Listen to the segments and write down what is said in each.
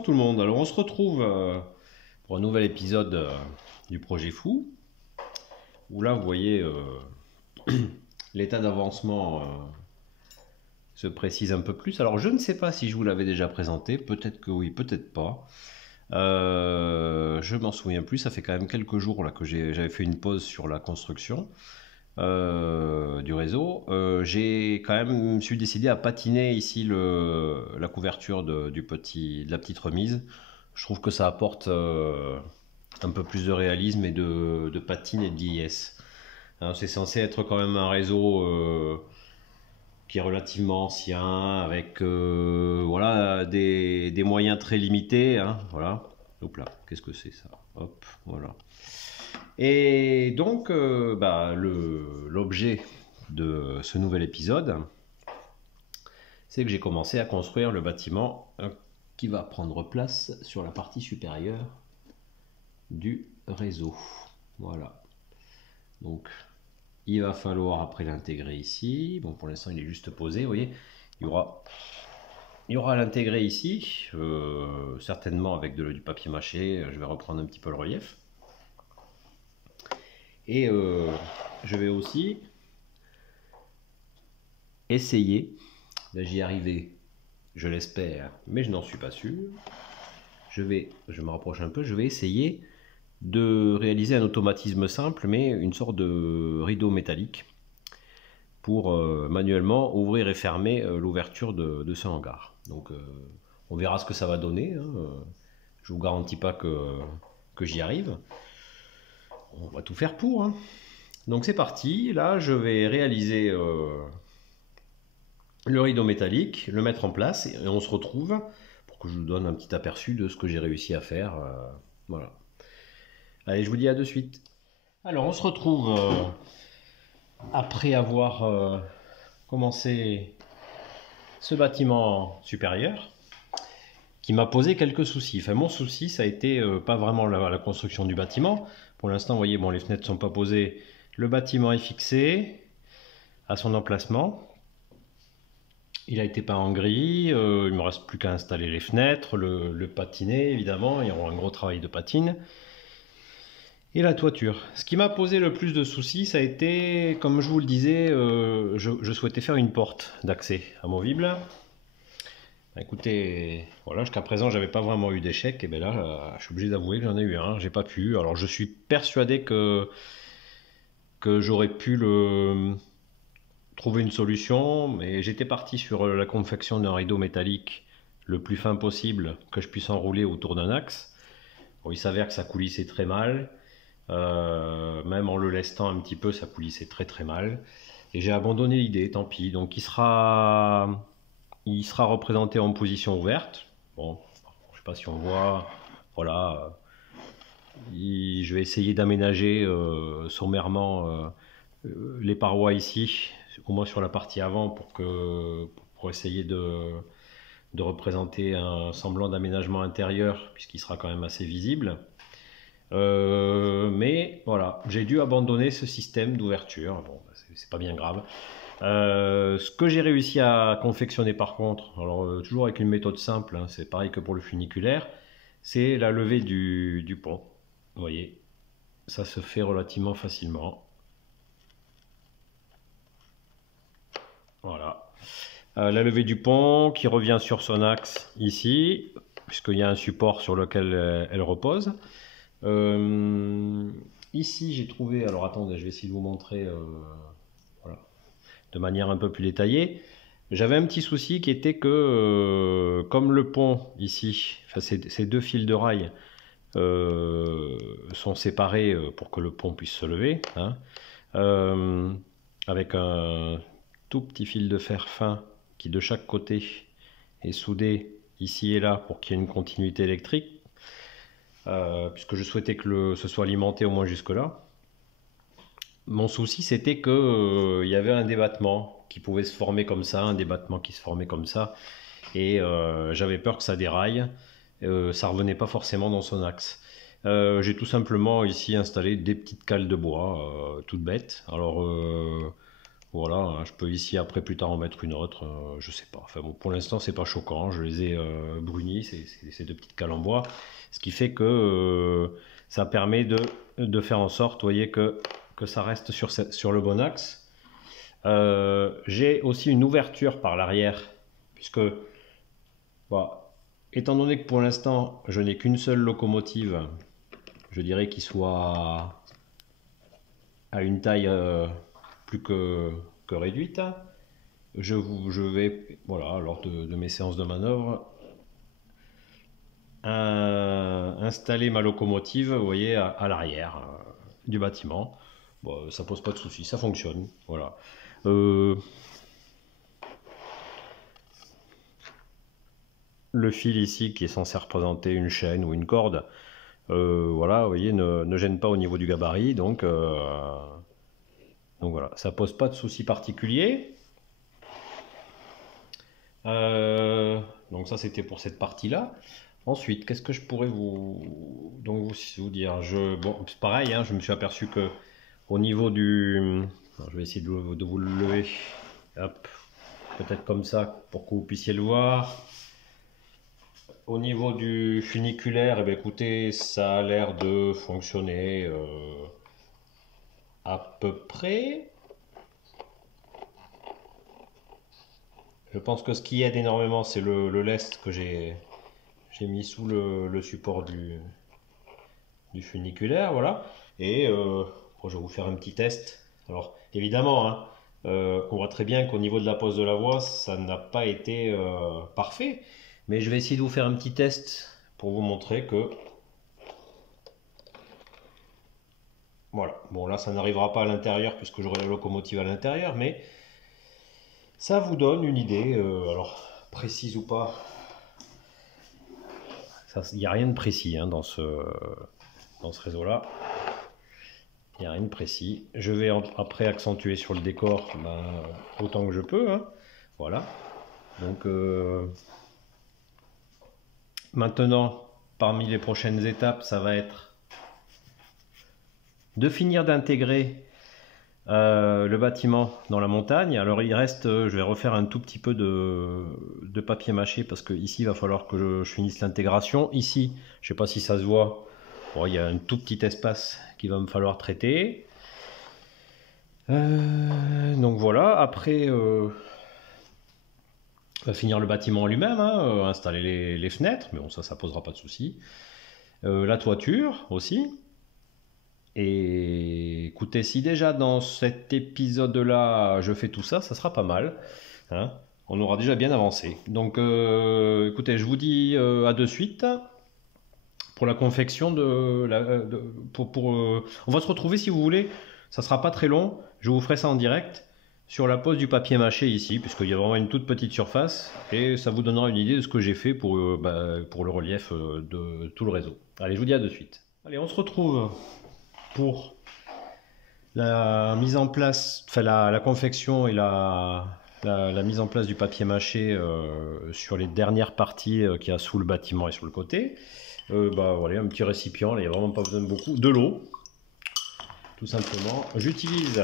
bonsoir tout le monde. Alors on se retrouve pour un nouvel épisode du projet fou, où là vous voyez l'état d'avancement se précise un peu plus. Alors je ne sais pas si je vous l'avais déjà présenté, peut-être que oui, peut-être pas. Je m'en souviens plus, ça fait quand même quelques jours là que j'avais fait une pause sur la construction du réseau. J'ai quand même me suis décidé à patiner ici la couverture de la petite remise. Je trouve que ça apporte un peu plus de réalisme et de patine et de vieillesse. Hein, c'est censé être quand même un réseau qui est relativement ancien, avec voilà, des moyens très limités. Hein, voilà. Hop là, qu'est-ce que c'est ça? Hop, voilà. Et donc, l'objet de ce nouvel épisode, c'est que j'ai commencé à construire le bâtiment qui va prendre place sur la partie supérieure du réseau. Voilà. Donc, il va falloir après l'intégrer ici. Bon, pour l'instant, il est juste posé. Vous voyez, il y aura à l'intégrer ici, certainement avec du papier mâché. Je vais reprendre un petit peu le relief. Et je vais aussi essayer, là j'y arriver, je l'espère, mais je n'en suis pas sûr. Je me rapproche un peu, je vais essayer de réaliser un automatisme simple, mais une sorte de rideau métallique pour manuellement ouvrir et fermer l'ouverture de ce hangar. Donc on verra ce que ça va donner. Hein. Je vous garantis pas que j'y arrive. On va tout faire pour. Hein. Donc c'est parti. Là, je vais réaliser le rideau métallique, le mettre en place et on se retrouve pour que je vous donne un petit aperçu de ce que j'ai réussi à faire. Voilà. Allez, je vous dis à de suite. Alors, on se retrouve après avoir commencé ce bâtiment supérieur qui m'a posé quelques soucis. Enfin, mon souci, ça a été pas vraiment la construction du bâtiment. Pour l'instant, vous voyez, bon, les fenêtres ne sont pas posées. Le bâtiment est fixé à son emplacement. Il a été peint en gris. Il ne me reste plus qu'à installer les fenêtres, le patiné, évidemment. Il y aura un gros travail de patine. Et la toiture. Ce qui m'a posé le plus de soucis, ça a été, comme je vous le disais, je souhaitais faire une porte d'accès amovible. Écoutez, voilà, jusqu'à présent, j'avais pas vraiment eu d'échec, et bien là, je suis obligé d'avouer que j'en ai eu un, j'ai pas pu. Alors, je suis persuadé que j'aurais pu trouver une solution, mais j'étais parti sur la confection d'un rideau métallique le plus fin possible que je puisse enrouler autour d'un axe. Bon, il s'avère que ça coulissait très mal, même en le lestant un petit peu, ça coulissait très très mal. Et j'ai abandonné l'idée, tant pis. Donc, il sera représenté en position ouverte. Bon, je sais pas si on voit. Voilà. Je vais essayer d'aménager sommairement les parois ici, au moins sur la partie avant, pour essayer de représenter un semblant d'aménagement intérieur, puisqu'il sera quand même assez visible. Mais voilà, j'ai dû abandonner ce système d'ouverture. Bon, c'est pas bien grave. Ce que j'ai réussi à confectionner par contre, alors toujours avec une méthode simple, hein, c'est pareil que pour le funiculaire, c'est la levée du pont. Vous voyez, ça se fait relativement facilement. Voilà. La levée du pont qui revient sur son axe ici, puisqu'il y a un support sur lequel elle repose. Ici j'ai trouvé, alors attendez, je vais essayer de vous montrer de manière un peu plus détaillée. J'avais un petit souci qui était que comme le pont ici, enfin ces deux fils de rail sont séparés pour que le pont puisse se lever, hein, avec un tout petit fil de fer fin qui de chaque côté est soudé ici et là pour qu'il y ait une continuité électrique, puisque je souhaitais que ce soit alimenté au moins jusque là. Mon souci, c'était que y avait un débattement qui pouvait se former comme ça, un débattement qui se formait comme ça, et j'avais peur que ça déraille. Ça revenait pas forcément dans son axe. J'ai tout simplement ici installé des petites cales de bois, toutes bêtes. Alors Voilà, hein, je peux ici après plus tard en mettre une autre, je sais pas. Enfin bon, pour l'instant c'est pas choquant, je les ai brunis, ces deux petites cales en bois, ce qui fait que ça permet de faire en sorte, vous voyez, que ça reste sur le bon axe. J'ai aussi une ouverture par l'arrière, puisque bah, étant donné que pour l'instant je n'ai qu'une seule locomotive, je dirais qu'il soit à une taille plus que réduite. Je vais, voilà, lors de mes séances de manœuvre, installer ma locomotive, vous voyez, à l'arrière du bâtiment. Bon, ça pose pas de souci, ça fonctionne. Voilà. Le fil ici qui est censé représenter une chaîne ou une corde, voilà, vous voyez, ne gêne pas au niveau du gabarit, donc voilà, ça pose pas de souci particulier. Donc ça c'était pour cette partie-là. Ensuite, qu'est-ce que je pourrais vous dire? Bon, c'est pareil, hein, je me suis aperçu que au niveau du... Alors, je vais essayer de vous le lever. Hop, peut-être comme ça pour que vous puissiez le voir. Au niveau du funiculaire, eh bien, écoutez, ça a l'air de fonctionner à peu près. Je pense que ce qui aide énormément, c'est le lest que j'ai mis sous le support du funiculaire, voilà. Et bon, je vais vous faire un petit test. Alors, évidemment, hein, on voit très bien qu'au niveau de la pose de la voix, ça n'a pas été parfait. Mais je vais essayer de vous faire un petit test pour vous montrer que... Voilà. Bon, là, ça n'arrivera pas à l'intérieur puisque j'aurai la locomotive à l'intérieur, mais ça vous donne une idée, alors précise ou pas. Il n'y a rien de précis hein, dans ce réseau-là. Il n'y a rien de précis. Je vais après accentuer sur le décor autant que je peux. Hein. Voilà. Donc maintenant, parmi les prochaines étapes, ça va être de finir d'intégrer le bâtiment dans la montagne. Alors il reste, je vais refaire un tout petit peu de papier mâché parce que ici il va falloir que je finisse l'intégration. Ici, je sais pas si ça se voit, bon, il y a un tout petit espace qu'il va me falloir traiter. Donc voilà, après on va finir le bâtiment lui-même, hein, installer les fenêtres, mais bon ça posera pas de souci. La toiture aussi. Et écoutez, si déjà dans cet épisode-là, je fais tout ça, ça sera pas mal. Hein, on aura déjà bien avancé. Donc, écoutez, je vous dis à de suite pour la confection on va se retrouver si vous voulez. Ça sera pas très long. Je vous ferai ça en direct sur la pose du papier mâché ici, puisqu'il y a vraiment une toute petite surface et ça vous donnera une idée de ce que j'ai fait pour le relief de tout le réseau. Allez, je vous dis à de suite. Allez, on se retrouve pour la mise en place, enfin la confection et la mise en place du papier mâché sur les dernières parties qu'il y a sous le bâtiment et sur le côté. Voilà, un petit récipient, là, il n'y a vraiment pas besoin de beaucoup. De l'eau, tout simplement. J'utilise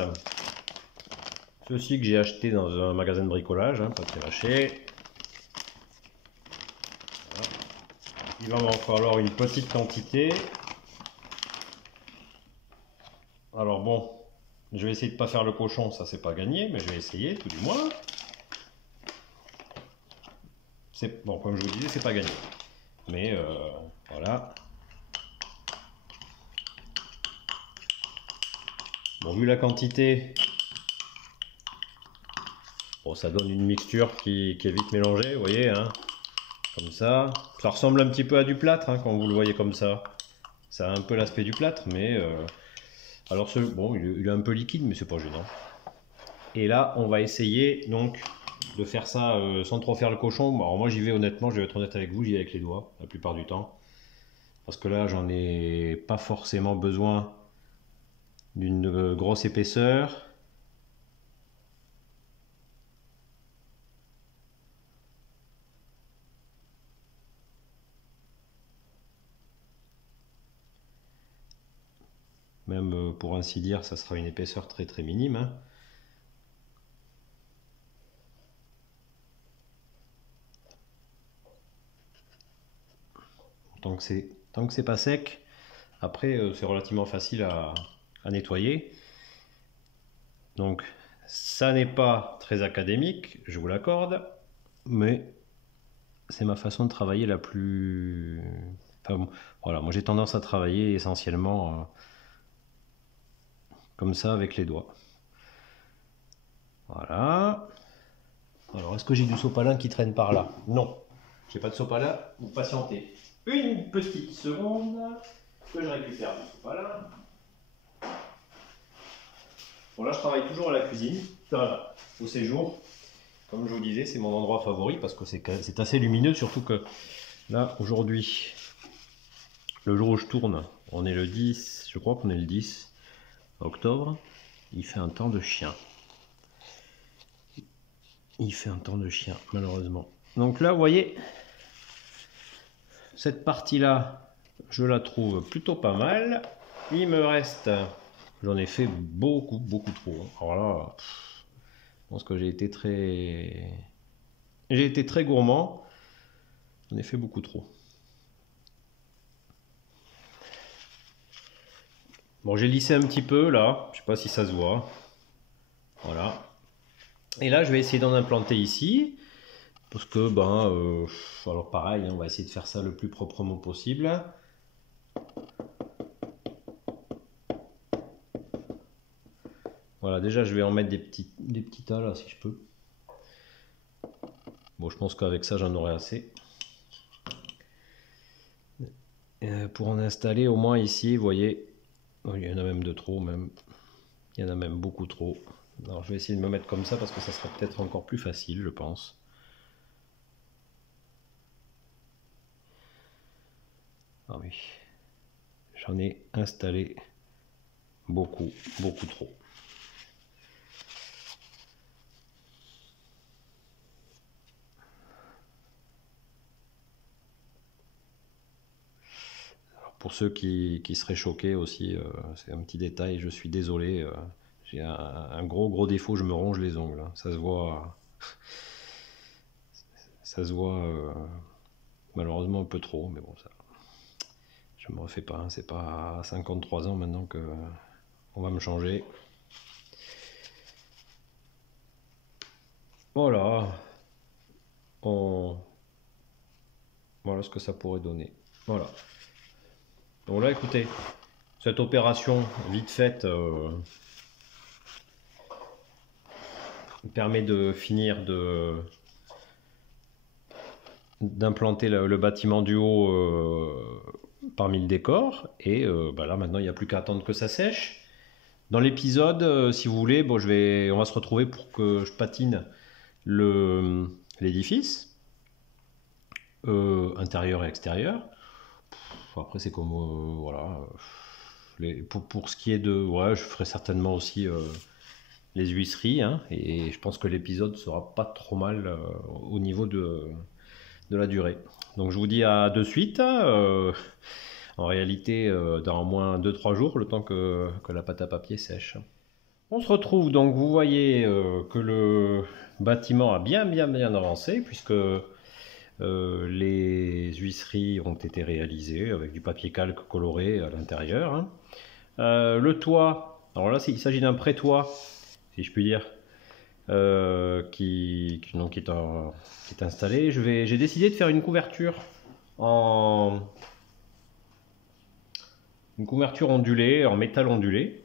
ceci que j'ai acheté dans un magasin de bricolage, hein, papier mâché. Voilà. Il va m'en falloir une petite quantité. Alors bon, je vais essayer de ne pas faire le cochon, ça c'est pas gagné, mais je vais essayer tout du moins. Bon, comme je vous disais, c'est pas gagné. Mais voilà. Bon, vu la quantité, bon, ça donne une mixture qui est vite mélangée, vous voyez, hein, comme ça. Ça ressemble un petit peu à du plâtre hein, quand vous le voyez comme ça. Ça a un peu l'aspect du plâtre, mais alors bon, il est un peu liquide, mais c'est pas gênant. Et là, on va essayer donc de faire ça sans trop faire le cochon. Alors moi j'y vais honnêtement, je vais être honnête avec vous, j'y vais avec les doigts la plupart du temps. Parce que là j'en ai pas forcément besoin d'une grosse épaisseur. Même pour ainsi dire, ça sera une épaisseur très très minime. Hein. tant que c'est pas sec, après c'est relativement facile à nettoyer. Donc ça n'est pas très académique, je vous l'accorde, mais c'est ma façon de travailler la plus... Enfin, voilà, moi j'ai tendance à travailler essentiellement comme ça avec les doigts. Voilà. Alors, est-ce que j'ai du sopalin qui traîne par là? Non. J'ai pas de sopalin. Vous patientez une petite seconde que je récupère du sopalin. Bon, là, je travaille toujours à la cuisine, voilà, au séjour. Comme je vous disais, c'est mon endroit favori parce que c'est assez lumineux, surtout que là, aujourd'hui, le jour où je tourne, on est le 10, je crois qu'on est le 10 octobre. Il fait un temps de chien. Il fait un temps de chien, malheureusement. Donc là, vous voyez, cette partie-là, je la trouve plutôt pas mal. Il me reste, j'en ai fait beaucoup trop. Alors là, je pense que j'ai été très gourmand. J'en ai fait beaucoup trop. Bon, j'ai lissé un petit peu là, je sais pas si ça se voit. Voilà. Et là, je vais essayer d'en implanter ici. Parce que, alors pareil, on va essayer de faire ça le plus proprement possible. Voilà, déjà, je vais en mettre des petits tas là, si je peux. Bon, je pense qu'avec ça, j'en aurai assez. Pour en installer au moins ici, vous voyez, il y en a même de trop, même. Il y en a même beaucoup trop. Alors, je vais essayer de me mettre comme ça parce que ça sera peut-être encore plus facile, je pense. Ah oui, j'en ai installé beaucoup trop. Alors pour ceux qui seraient choqués aussi, c'est un petit détail, je suis désolé. J'ai un gros défaut, je me ronge les ongles. Hein. Ça se voit. Ça se voit malheureusement un peu trop, mais bon, ça. Je me refais pas, hein. C'est pas à 53 ans maintenant que on va me changer. Voilà. Voilà ce que ça pourrait donner. Voilà. Donc là, écoutez, cette opération vite faite permet de finir d'implanter le bâtiment du haut parmi le décor. Et là, maintenant, il n'y a plus qu'à attendre que ça sèche. Dans l'épisode, si vous voulez, bon, on va se retrouver pour que je patine l'édifice, intérieur et extérieur. Après, c'est comme, voilà. Pour ce qui est de... Ouais, je ferai certainement aussi les huisseries. Hein, et je pense que l'épisode sera pas trop mal au niveau de la durée. Donc je vous dis à de suite. En réalité, dans au moins 2-3 jours, le temps que la pâte à papier sèche. On se retrouve donc, vous voyez que le bâtiment a bien avancé, puisque les huisseries ont été réalisées avec du papier calque coloré à l'intérieur. Hein. Le toit, alors là il s'agit d'un pré-toit, si je puis dire, qui est installé. J'ai décidé de faire une couverture ondulée, en métal ondulé.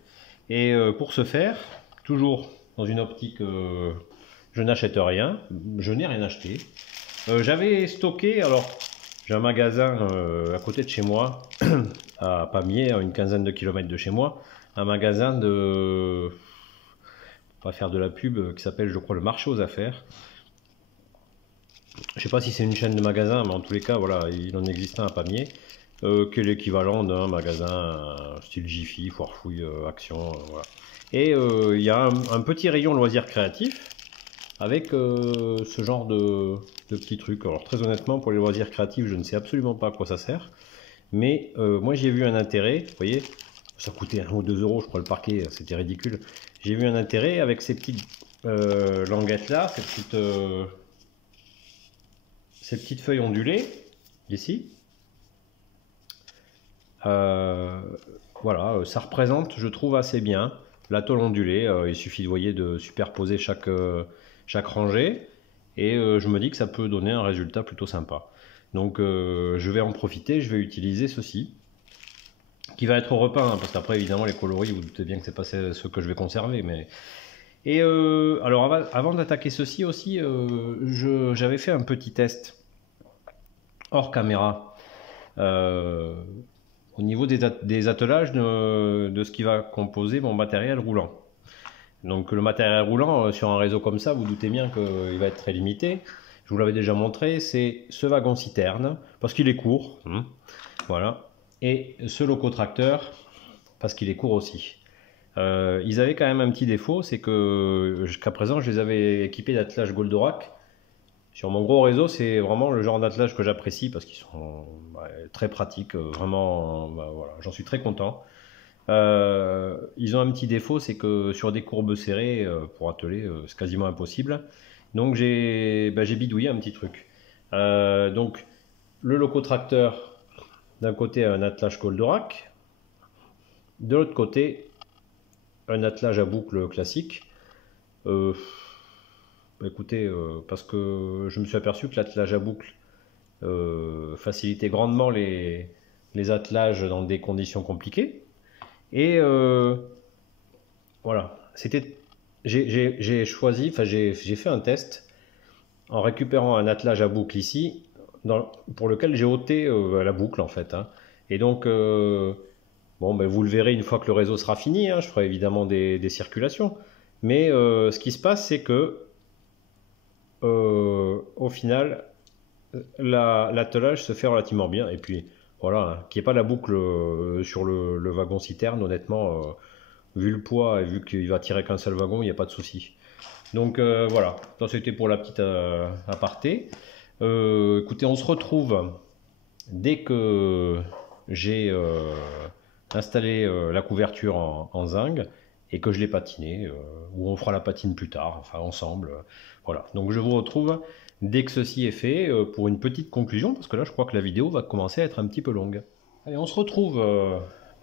Et pour ce faire, toujours dans une optique, je n'achète rien, je n'ai rien acheté. J'avais stocké, alors j'ai un magasin à côté de chez moi, à Pamiers, à une quinzaine de kilomètres de chez moi, un magasin de, on va faire de la pub, qui s'appelle, je crois, le Marché aux Affaires. Je sais pas si c'est une chaîne de magasins, mais en tous les cas, voilà, il en existe un à Pamiers, qui est l'équivalent d'un magasin style Jiffy, Foire Fouille, Action, voilà. Et il y a un petit rayon loisirs créatifs avec ce genre de petits trucs. Alors très honnêtement, pour les loisirs créatifs, je ne sais absolument pas à quoi ça sert. Mais moi j'ai vu un intérêt, vous voyez, ça coûtait 1 ou 2 euros, je crois, le parquet, c'était ridicule. J'ai vu un intérêt avec ces petites languettes là, ces petites feuilles ondulées, ici. Voilà, ça représente, je trouve, assez bien l'atoll ondulé. Il suffit, de superposer chaque rangée, et je me dis que ça peut donner un résultat plutôt sympa. Donc je vais en profiter, je vais utiliser ceci, qui va être repeint, hein, parce qu'après évidemment les coloris, vous doutez bien que c'est pas ce que je vais conserver. Et alors avant d'attaquer ceci aussi, j'avais fait un petit test hors caméra au niveau des attelages de ce qui va composer mon matériel roulant. Donc le matériel roulant sur un réseau comme ça, vous doutez bien qu'il va être très limité. Je vous l'avais déjà montré, c'est ce wagon citerne, parce qu'il est court, voilà, et ce locotracteur, parce qu'il est court aussi. Ils avaient quand même un petit défaut, c'est que jusqu'à présent je les avais équipés d'attelage Goldorak. Sur mon gros réseau, c'est vraiment le genre d'attelage que j'apprécie parce qu'ils sont très pratiques, vraiment, voilà, j'en suis très content. Ils ont un petit défaut, c'est que sur des courbes serrées, pour atteler, c'est quasiment impossible. Donc j'ai bidouillé un petit truc. Donc le locotracteur, d'un côté un attelage Goldorak, de l'autre côté un attelage à boucle classique. Écoutez, parce que je me suis aperçu que l'attelage à boucle facilitait grandement les attelages dans des conditions compliquées. Et voilà, j'ai choisi, enfin j'ai fait un test en récupérant un attelage à boucle ici, pour lequel j'ai ôté la boucle en fait, hein. Et donc bon, vous le verrez une fois que le réseau sera fini, hein, je ferai évidemment des circulations. Mais ce qui se passe, c'est que au final, l'attelage se fait relativement bien. Et puis voilà, hein, qu'il n'y ait pas la boucle sur le wagon citerne, honnêtement, vu le poids et vu qu'il va tirer qu'un seul wagon, il n'y a pas de souci. Donc voilà, ça c'était pour la petite aparté. Écoutez, on se retrouve dès que j'ai installé la couverture en zinc et que je l'ai patiné, ou on fera la patine plus tard, enfin ensemble. Voilà, donc je vous retrouve dès que ceci est fait pour une petite conclusion, parce que là je crois que la vidéo va commencer à être un petit peu longue. Allez, on se retrouve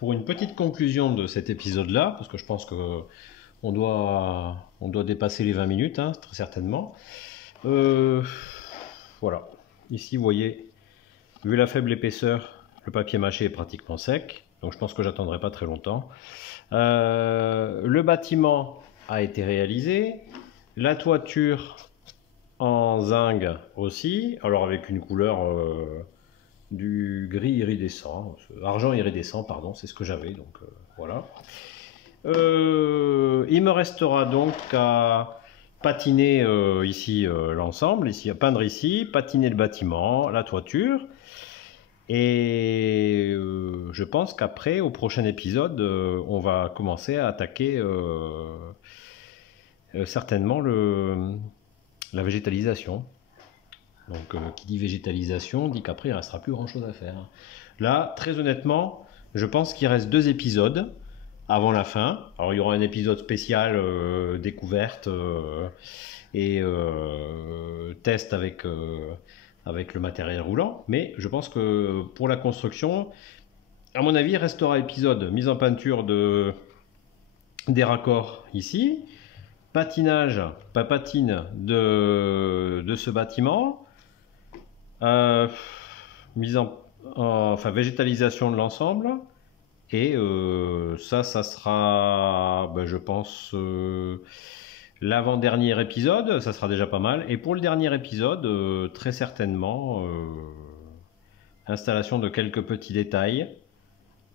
pour une petite conclusion de cet épisode-là, parce que je pense que on doit dépasser les 20 minutes, hein, très certainement. Voilà, ici vous voyez, vu la faible épaisseur, le papier mâché est pratiquement sec, donc je pense que j'attendrai pas très longtemps. Le bâtiment a été réalisé, la toiture en zinc aussi, alors avec une couleur du gris iridescent, argent iridescent, pardon, c'est ce que j'avais, donc voilà. Il me restera donc à patiner ici l'ensemble, ici à peindre ici, patiner le bâtiment, la toiture. Et je pense qu'après, au prochain épisode, on va commencer à attaquer certainement la végétalisation. Donc, qui dit végétalisation dit qu'après, il ne restera plus grand-chose à faire. Là, très honnêtement, je pense qu'il reste 2 épisodes avant la fin. Alors, il y aura un épisode spécial découverte et test avec le matériel roulant. Mais je pense que pour la construction, à mon avis, il restera épisode mise en peinture des raccords ici, patinage, pas patine de ce bâtiment, enfin végétalisation de l'ensemble, et ça sera, je pense, l'avant-dernier épisode, ça sera déjà pas mal. Et pour le dernier épisode, très certainement, installation de quelques petits détails.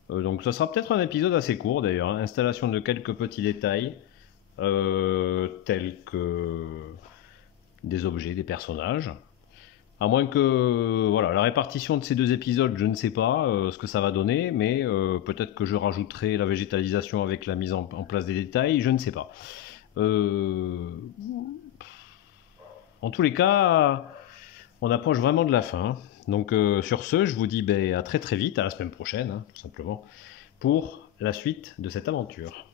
Donc ça sera peut-être un épisode assez court d'ailleurs, hein. Installation de quelques petits détails, tels que des objets, des personnages. À moins que, voilà, la répartition de ces 2 épisodes, je ne sais pas ce que ça va donner, mais peut-être que je rajouterai la végétalisation avec la mise en place des détails, je ne sais pas. En tous les cas, on approche vraiment de la fin. Donc sur ce, je vous dis à très très vite, à la semaine prochaine, hein, tout simplement, pour la suite de cette aventure.